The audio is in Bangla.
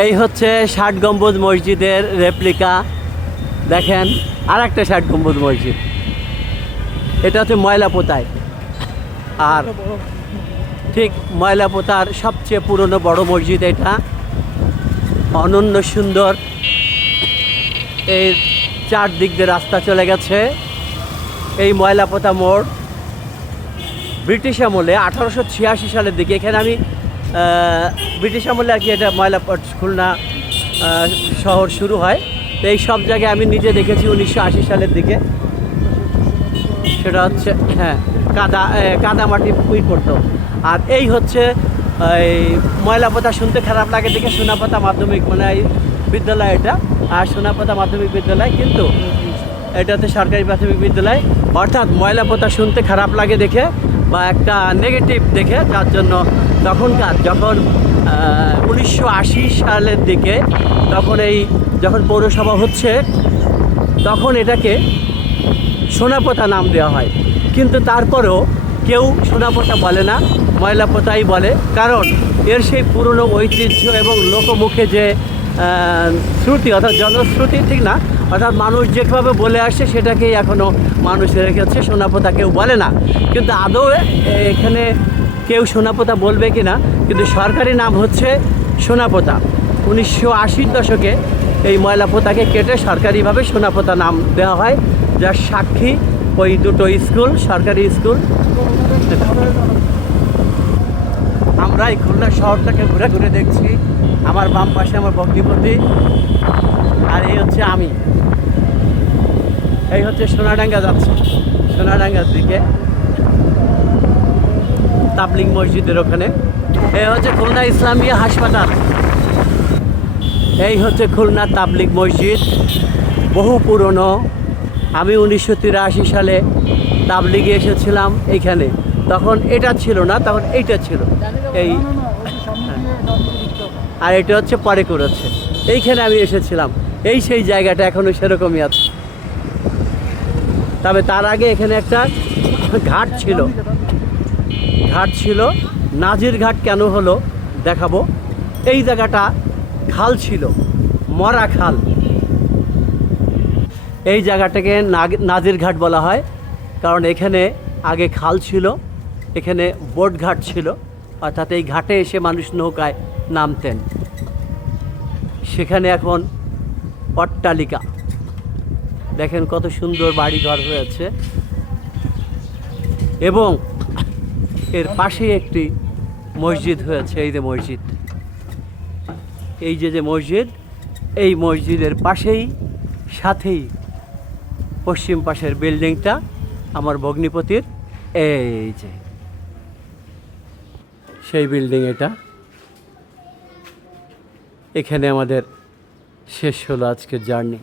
এই হচ্ছে ৬০ গম্বুজ মসজিদের রেপ্লিকা। দেখেন আর একটা ৬০ গম্বুজ মসজিদ, এটা হচ্ছে ময়লাপোতায়। আর ঠিক ময়লাপোতার সবচেয়ে পুরনো বড় মসজিদ এটা, অনন্য সুন্দর। এর চারদিক দিয়ে রাস্তা চলে গেছে। এই ময়লাপোতা মোড় ব্রিটিশ আমলে 1886 সালের দিকে, এখানে আমি ব্রিটিশ আমলে আর কি এটা খুলনা শহর শুরু হয়। তো এই সব জায়গায় আমি নিজে দেখেছি 1980 সালের দিকে। সেটা হচ্ছে হ্যাঁ কাদা মাটি পুই করতো। আর এই হচ্ছে এই ময়লাপোতা, শুনতে খারাপ লাগে দেখে সোনাপাতা মাধ্যমিক মানে এই বিদ্যালয় এটা। আর সোনাপাতা মাধ্যমিক বিদ্যালয়, কিন্তু এটা হচ্ছে সরকারি প্রাথমিক বিদ্যালয়। অর্থাৎ ময়লাপোতা শুনতে খারাপ লাগে দেখে বা একটা নেগেটিভ দেখে, যার জন্য তখনকার যখন 1980 সালের দিকে তখন যখন পৌরসভা হচ্ছে তখন এটাকে সোনাপোতা নাম দেওয়া হয়। কিন্তু তারপরেও কেউ সোনাপোতা বলে না, ময়লাপোতাই বলে। কারণ এর সেই পুরনো ঐতিহ্য এবং লোকমুখে যে শ্রুতি, অর্থাৎ জনশ্রুতি ঠিক না, অর্থাৎ মানুষ যেভাবে বলে আসছে সেটাকেই এখনও মানুষ রেখেছে। সোনাপোতা কেউ বলে না, কিন্তু আদৌ এখানে কেউ সোনাপোতা বলবে কি না, কিন্তু সরকারি নাম হচ্ছে সোনাপোতা। 1980 দশকে এই ময়লাপোতাকে কেটে সরকারিভাবে সোনাপোতা নাম দেওয়া হয়, যার সাক্ষী ওই দুটো স্কুল, সরকারি স্কুল। আমরা এই খুলনা শহরটাকে ঘুরে ঘুরে দেখছি। আমার বাম পাশে আমার ভগ্নিপতি, আর এই হচ্ছে আমি। এই হচ্ছে সোনাডাঙ্গা যাচ্ছে, সোনাডাঙ্গার দিকে তাবলিগ মসজিদের ওখানে। এই হচ্ছে খুলনা ইসলামিয়া হাসপাতাল। এই হচ্ছে খুলনা তাবলিগ মসজিদ, বহু পুরনো। আমি 1983 সালে তাবলিগে এসেছিলাম এইখানে। তখন এটা ছিল না, তখন এইটা ছিল। এই আর এটা হচ্ছে পরে করেছে। এইখানে আমি এসেছিলাম। এই সেই জায়গাটা এখনও সেরকমই আছে। তবে তার আগে এখানে একটা ঘাট ছিল, নাজির ঘাট কেন হলো দেখাবো। এই জায়গাটা খাল ছিল, মরা খাল। এই জায়গাটাকে নাজির ঘাট বলা হয়, কারণ এখানে আগে খাল ছিল, এখানে বোট ঘাট ছিল। অর্থাৎ এই ঘাটে এসে মানুষ নৌকায় নামতেন। সেখানে এখন অট্টালিকা, দেখেন কত সুন্দর বাড়িঘর হয়েছে। এবং এর পাশেই একটি মসজিদ হয়েছে। এই যে মসজিদ, এই যে মসজিদ, এই মসজিদের পাশেই সাথেই পশ্চিম পাশের বিল্ডিংটা আমার ভগ্নিপতির। এই যে সেই বিল্ডিং, এটা এখানে আমাদের শেষ হলো আজকের জার্নি।